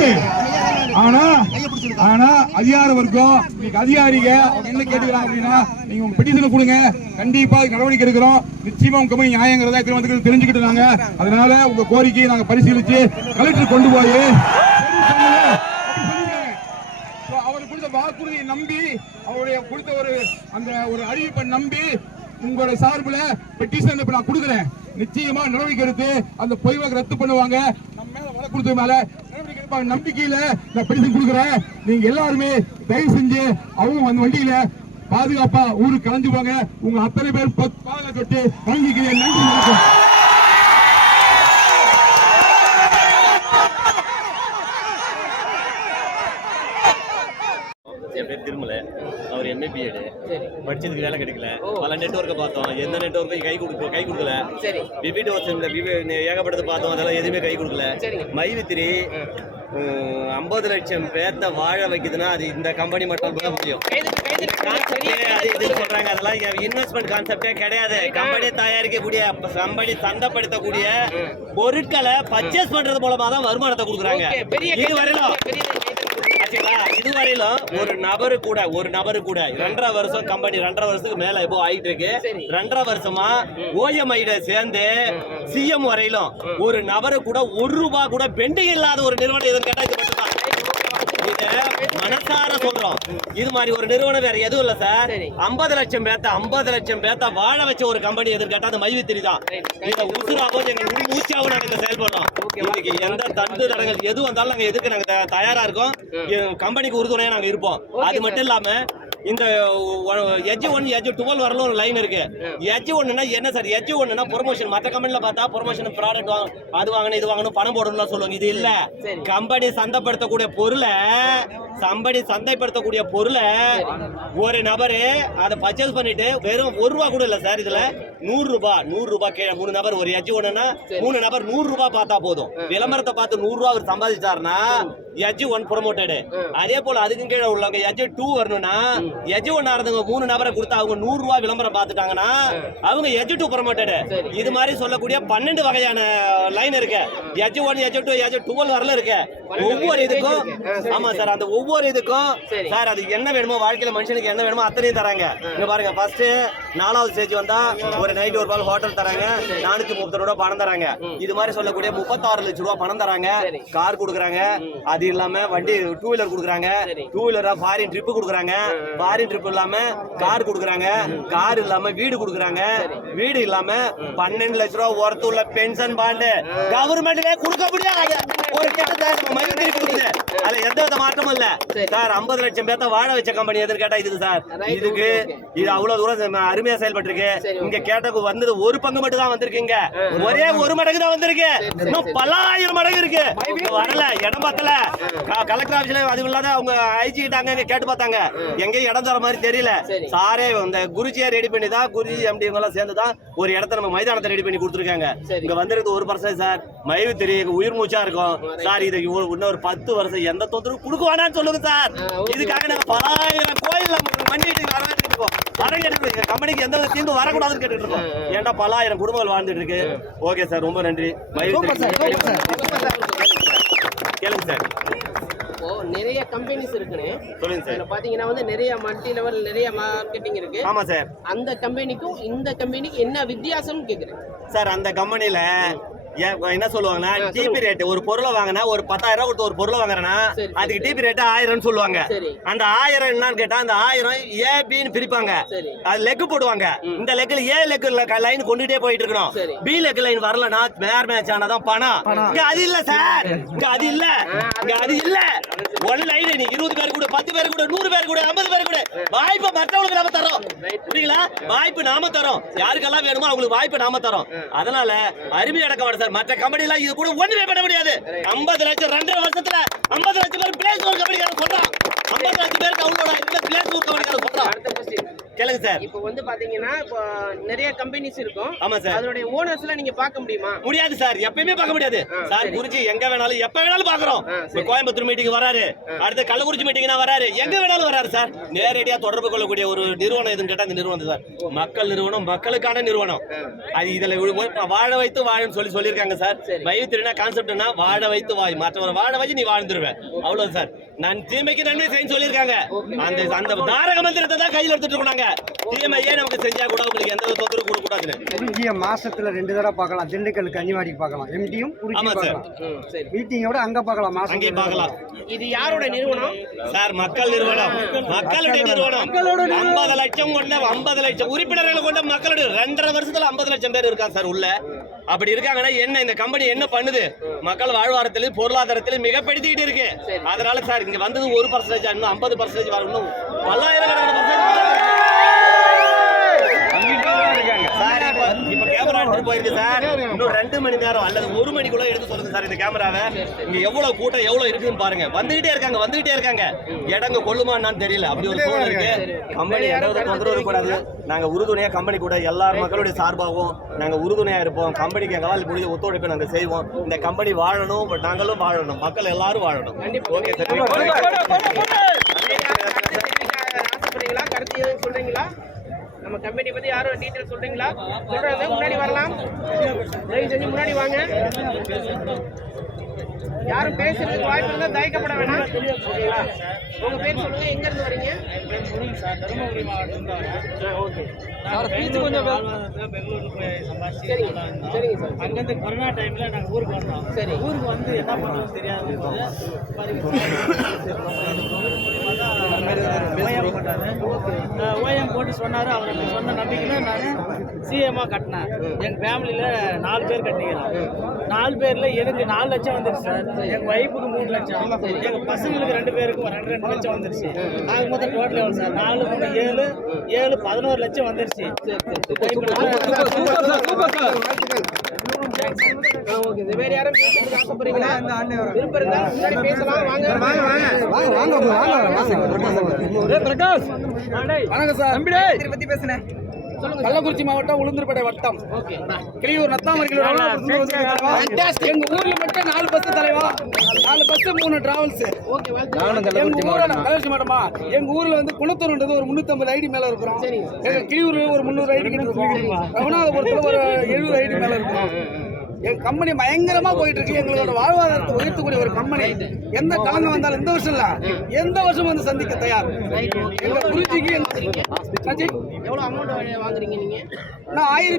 இருக்குது. ஆனா அதிகார வர்க்கம் இன்னைக்கு அதிகாரிக என்ன கேட்டுக்கிறாங்க அப்படின்னா, நீங்க உங்க பெட்டிஷனை கொடுங்க, கண்டிப்பா நடவடிக்கை எடுக்கிறோம், நிச்சயமா உங்க கம்பெனி நியாயங்கிறதா தெரிஞ்சுக்கிட்டு நாங்க. அதனால உங்க கோரிக்கையை நாங்க பரிசீலிச்சு கலெக்டர் கொண்டு போய் அவர் கொடுத்த வாக்குறுதியை நம்பி, அவருடைய கொடுத்த ஒரு அறிவிப்பை நம்பி உங்களுடைய சார்பில் பெட்டிஷன் நான் கொடுக்குறேன். நிச்சயமா நடவடிக்கை எடுத்து அந்த பொய் வாக்கு ரத்து பண்ணுவாங்க. நம்ம மேல வழக்கு மேல நடவடிக்கை எடுப்பாங்க நம்பிக்கையில நான் பெட்டிஷன் கொடுக்குறேன். நீங்க எல்லாருமே தயவு செஞ்சு அவங்க அந்த வண்டியில பாதுகாப்பா ஊருக்கு கலந்து போங்க. உங்க அத்தனை பேர் பாதுகாத்து வாங்கிக்கிறேன். நன்றி, வணக்கம். திருமலை அவர் எம்ஏ பிஎட் படிச்சதுக்கு வேலை கிடைக்கல. பல நெட்வொர்க்கை பார்த்தோம், எந்த நெட்வொர்க்கையும் கை கொடுக்கல. விபிடி ஏகப்பட்டது பார்த்தோம், அதெல்லாம் எதுவுமே கை கொடுக்கல. மைவித்திரி 50 லட்சம் பேர்த்த வாழ வைக்குதுன்னா அது இந்த கம்பெனி மட்டும் தான் முடியும். சொல்றாங்க அதெல்லாம் இன்வெஸ்ட்மெண்ட் கான்செப்டே கிடையாது. கம்பெனி தயாரிக்கக்கூடிய, கம்பெனி சந்தைப்படுத்தக்கூடிய பொருட்களை பர்ச்சேஸ் பண்றது மூலமா தான் வருமானத்தை கொடுக்குறாங்க. இதுவரையிலும் ஒரு நபரு கூட 2.5 வருஷம் கம்பெனி 2.5 வருஷத்துக்கு மேல இப்போ ஆயிட்டு இருக்கு. 2.5 வருஷமா ஓஎம்ஐட சேர்ந்து சிஎம் வரையிலும் ஒரு நபரு கூட ₹1 கூட பெண்டிங் இல்லாத ஒரு நிறுவனம் எதுவும் கேட்டா இது மட்டும்தான். மனசார சொல்றோம், இது மாதிரி ஒரு நிறுவனம் வேற எதுவும் இல்ல சார். 50 லட்சம் பேர்த்த வாழ வச்ச ஒரு கம்பெனி எதுவும் கேட்டா அந்த மைவித்திரி தான். இதை உசுராகவும் எங்க மூச்சாவும் நாங்க செயல்படுறோம். இன்னைக்கு எந்த தண்டு தடங்கள் எது வந்தாலும் நாங்க எதுக்கு நாங்க தயாரா இருக்கோம். கம்பெனிக்கு உறுதுணையா நாங்க இருப்போம். அது மட்டும் இல்லாம இந்த எட்ஜ் 1 எட்ஜ் 12 வரல ஒரு லைன் இருக்கு. எட்ஜ் 1னா என்ன சார்? Edge 1னா promotion. மற்ற கம்பெனில பார்த்தா ப்ரொமோஷன் ப்ராடக்ட் அது வாங்கணும் இது வாங்கணும் பணம் போடணும்னு சொல்லுவாங்க. இது இல்ல. கம்பெனி சந்தைப்படுத்தக்கூடிய பொருளை ஒரு நபரு அதை பர்ச்சேஸ் பண்ணிட்டு வெறும் ₹1 கூட இல்ல சார். இதுல ₹100 கீழே 3 நபர் ஒரு எட்ஜ் 1னா 3 நபர் ₹100 பார்த்தா போதும். விளம்பரத்தை பார்த்து ₹100 அவர் சம்பாதிச்சாருன்னா எட்ஜ் 1 ப்ரொமோட்டடு. அதே போல அதுக்கும் கீழே உள்ளவங்க எட்ஜ் 2 வரணும்னா எட்ஜ் 1 ஆறதுங்க 3 நபரை கொடுத்து அவங்க ₹100 விளம்பரம் பார்த்துட்டாங்கன்னா அவங்க எட்ஜ் 2 ப்ரொமோட்டடு. இது மாதிரி சொல்லக்கூடிய 12 வகையான லைன் இருக்கு. எட்ஜ் 1 எட்ஜ் 2 எட்ஜ் 12 வரல இருக்கு. ஒவ்வொரு இதுக்கும் ஆமா சார், அந்த ஒவ்வொரு இதுக்கும் சார் அது என்ன வேணுமோ, வாழ்க்கையில மனுஷனுக்கு என்ன வேணுமோ அத்தனையும் தராங்க. இங்க பாருங்க, ஃபர்ஸ்ட் 4வது ஸ்டேஜ் வந்தா ஒரு நைட் ஒரு பால் ஹோட்டல் தராங்க, ₹430 பணம் தராங்க. இது மாதிரி சொல்லக்கூடிய ₹36 லட்சம் பணம் தராங்க. கார் கொடுக்குறாங்க. அது இல்லாம வண்டி 2 வீலர் கொடுக்குறாங்க. 2 வீலரா ஃபாரின் ட்ரிப் கொடுக்குறாங்க. ஃபாரின் ட்ரிப் இல்லாம கார் கொடுக்குறாங்க. கார் இல்லாம வீடு கொடுக்குறாங்க. வீடு இல்லாம ₹12 லட்சம் ஒர்த் உள்ள பென்ஷன் பாண்டு கவர்மெண்ட்லயே கொடுக்க முடியாது. ஒரு கிட்ட மைவித்திரி கொடுக்குது. அதுல எந்த வித மாற்றமும் இல்ல சார். 50 லட்சம் பேர்த்த வாழ வச்ச கம்பெனி எதுன்னு கேட்டா இது சார். இது அவ்வளவு தூரம் அருமையா செயல்பட்டு இருக்கு. இங்க கேட்ட வந்தது ஒரு பங்கு மட்டும் தான் வந்திருக்கீங்க. ஒரே ஒரு மடங்கு தான் வந்திருக்கு. இன்னும் பல்லாயிரம் மடங்கு இருக்கு. வரல, இடம் பத்தல. கலெக்டர் ஆபீஸ்ல அது இல்லாத அவங்க ஐஜி கிட்ட கேட்டு பார்த்தாங்க, எங்கேயும் இடம் தர மாதிரி தெரியல. சாரே இந்த குருஜியா ரெடி பண்ணி தான், குருஜி எம்டி எல்லாம் சேர்ந்து தான் ஒரு இடத்த நம்ம மைதானத்தை ரெடி பண்ணி கொடுத்துருக்காங்க. இங்க வந்திருக்கு 1% சார். மைவித்திரி உயிர் மூச்சா இருக்கும் சார். இது இன்னொரு 10 வருஷம் எந்த தொந்தரவு கொடுக்க வேணாம்னு சொல்லுங்க சார். இதுக்காக நாங்க பலாயிரம் கோயில் பண்ணிட்டு வரவேற்று கம்பெனிக்கு எந்த தீர்வு வரக்கூடாதுன்னு கேட்டுட்டு இருக்கோம். ஏன்டா பலாயிரம் குடும்பங்கள் வாழ்ந்துட்டு இருக்கு. ஓகே சார், ரொம்ப நன்றி. கேளுங்க சார். நிறைய கம்பெனிஸ் இருக்குன்னு சொல்லுங்க சார். பாத்தீங்கன்னா வந்து நிறைய மல்டி லெவல் நிறைய மார்க்கெட்டிங் இருக்கு. ஆமா சார். அந்த கம்பெனிக்கும் இந்த கம்பெனிக்கு என்ன வித்தியாசம் கேக்குறேன் சார். அந்த கம்பெனில என்ன சொல்லுவாங்கன்னா, டிபி ரேட் ஒரு பொருளை வாங்கினா ஒரு 10,000 கொடுத்து ஒரு பொருளை வாங்குறேன்னா அதுக்கு டிபி ரேட் 1000 சொல்லுவாங்க. அந்த 1000 என்னன்னு கேட்டா அந்த 1000 ஏபின்னு பிரிப்பாங்க. அது லெக் போடுவாங்க. இந்த லெக்ல ஏ லெக் லைன் கொண்டுட்டே போயிட்டு இருக்கணும். பி லெக் லைன் வரலன்னா மேட்ச் ஆனாதான் பணம். இங்க அது இல்ல சார். இங்க அது இல்ல. ஒன் லைன் நீ 20 பேர் கூட 10 பேர் கூட 100 பேர் கூட 50 பேர் கூட வாய்ப்பு மற்றவங்களுக்கு நாம தரோம். புரியுங்களா? வாய்ப்பு நாம தரோம். யாருக்கெல்லாம் வேணுமோ அவங்களுக்கு வாய்ப்பு நாம தரோம். அதனால அருமை அடக்கம் சார். மற்ற கம்பெனி எல்லாம் இது கூட ஒண்ணுமே பண்ண முடியாது. 50 லட்சம் 2.5 வருஷத்துல 50 லட்சம் பேர் பிளேஸ் ஒரு கம்பெனிக்காரன் சொல்றான். 50 லட்சம் பேருக்கு அவங்களோட இந்த பிளேஸ் ஒரு கம்பெனிக்காரன் சொல்றான். கேளுங்க சார். சார். இப்போ வந்து பாத்தீங்கன்னா இப்போ நிறைய கம்பெனிஸ் இருக்கும். ஆமா சார். அதோட ஓனர்ஸ்ல நீங்க பார்க்க முடியுமா? முடியாது சார், எப்பயுமே பார்க்க முடியாது சார். குறிச்சி எங்க வேணாலும் எப்ப வேணாலும் பாக்குறோம். இப்ப கோயம்புத்தூர் மீட்டிங் வராரு, அடுத்து கள்ளக்குறிச்சி மீட்டிங்னா வராரு, எங்க வேணாலும் வராரு சார். நேரடியா தொடர்பு கொள்ளக்கூடிய ஒரு நிறுவனம் எதுன்னு கேட்டா இந்த நிறுவனம் சார். மக்கள் நிறுவனம், மக்களுக்கான நிறுவனம். அது இதுல வாழ வைத்து வாழுன்னு சொல்லியிருக்காங்க சார். வைத்திருந்தா கான்செப்ட்னா வாழ வைத்து வாய், மற்றவரை வாழ வச்சு நீ வாழ்ந்துருவேன், அவ்வளவு சார். நான் தீமைக்கு நன்மை செய்யு சொல்லியிருக்காங்க. அந்த தாரக மந்திரத்தை தான் கையில் எடுத்துட்டு இருக்காங்க. தீமையே நமக்கு செஞ்சா கூட உங்களுக்கு எந்த தொந்தரவு கொடுக்க கூடாதுன்னு. குறிஞ்சிய மாசத்துல 2 தடவை பார்க்கலாம். திண்டுக்கல் கன்னிவாடிக்கு பார்க்கலாம், எம்டியும் குறிஞ்சி பார்க்கலாம். மீட்டிங்கோட அங்க பார்க்கலாம், மாசம் அங்கே பார்க்கலாம். இது யாரோட நிறுவனம் சார்? மக்கள் நிறுவனம், மக்களுடைய நிறுவனம். 50 லட்சம் கொண்ட 50 லட்சம் உறுப்பினர்களை கொண்ட மக்களுடைய 2.5 வருஷத்துல 50 லட்சம் பேர் இருக்காங்க சார் உள்ள. அப்படி இருக்காங்கன்னா என்ன இந்த கம்பெனி என்ன பண்ணுது? மக்கள் வாழ்வாரத்திலும் பொருளாதாரத்திலும் மிகப்படுத்திக்கிட்டு இருக்கு. அதனால சார் இங்க வந்தது 1% இன்னும் 50% வரணும், பல்லாயிரக்கணக்கான சார். இப்ப கேமரா எடுத்து போயிருக்கு சார். இன்னும் 2 மணி நேரம் அல்லது 1 மணிக்குள்ள எடுத்து சொல்லுங்க சார் இந்த கேமராவை. இங்க எவ்வளவு கூட்டம் எவ்வளவு இருக்குன்னு பாருங்க. வந்துகிட்டே இருக்காங்க. இடங்க கொள்ளுமான்னு தெரியல, அப்படி ஒரு சூழல் இருக்கு. கம்பெனி எந்த தொந்தரவு இருக்கக்கூடாது. நாங்க உறுதுணையா கம்பெனி கூட எல்லார் மக்களுடைய சார்பாகவும் நாங்க உறுதுணையா இருப்போம். கம்பெனிக்கு எங்களால் முடிஞ்ச ஒத்துழைப்பை நாங்க செய்வோம். இந்த கம்பெனி வாழணும், நாங்களும் வாழணும், மக்கள் எல்லாரும் வாழணும். Okay sir. ஆசைப்படுறீங்களா? கருத்து எதுவும் சொல்றீங்களா? நம்ம கம்பெனி பத்தி யாரும் டீடைல் சொல்றீங்களா? சொல்றது முன்னாடி வரலாம், தயவு செஞ்சு முன்னாடி வாங்க. யாரும் பேசுறதுக்கு வாய்ப்பு இருந்தா தயக்கப்பட வேணாம். ஓகேங்களா? உங்க பேர் சொல்லுங்க, எங்க இருந்து வரீங்க? தருமபுரி மாவட்டம். ஓகே, சரிங்க சார். அங்கேருந்து கொரோனா டைம்ல நாங்கள் ஊருக்கு வந்தோம். சரி. ஊருக்கு வந்து என்ன பண்ணுறது தெரியாது. ஓஎம் போட்டாரு. ஓஎம் போட்டு சொன்னார். அவருக்கு சொன்ன நம்பிக்கையில் நான் சிஎம்மாக கட்டினேன். எங்கள் ஃபேமிலியில் 4 பேர் கட்டிக்கிறேன். 4 பேரில் எனக்கு 4 லட்சம் வந்துருச்சு சார். எங்கள் ஒய்ஃபுக்கு 3 லட்சம், எங்கள் பசங்களுக்கு 2 பேருக்கும் 2 லட்சம் வந்துருச்சு. ஆக மொத்தம் டோட்டல் எவ்வளோ சார்? 4 3 7 7 11 லட்சம் வந்துருச்சு. வேற யாரும் பேசுறதுக்கு ஆசைப்படுறீங்களா? விருப்பம் இருந்தா முன்னாடி பேசலாம். வாங்க. பிரகாஷ் வணக்கம் சார். தம்பிடே பத்தி பேசுனேன். கள்ளக்குறிச்சி மாவட்டம் உளுந்தூர்பேட்டை வட்டம், கிளியூர் நத்தாமரிகள். எங்க ஊர்ல மட்டும் 4 பஸ் தலைவா, 4 பஸ் 3 டிராவல்ஸ். கள்ளக்குறிச்சி மாவட்டமா? எங்க ஊர்ல வந்து குணத்தூர்ன்றது ஒரு 350 ஐடி மேல இருக்கிறோம். எங்க கிளியூர் ஒரு 300 ஐடி கிட்ட இருக்கும். ரகுநாதபுரத்துல ஒரு 70 ஐடி மேல இருக்கும். எங்க கம்பெனி பயங்கரமா போயிட்டு இருக்கு. எங்களோட வாழ்வாதாரத்தை உயர்த்தக்கூடிய ஒரு கம்பெனி. எந்த கலங்க வந்தாலும் இந்த வருஷம் இல்ல, எந்த வருஷம் வந்து சந்திக்க தயார். எங்க குறிச்சிக்கு எவ்வளவு அமௌண்ட் வாங்குறீங்க நீங்க? நான் 1000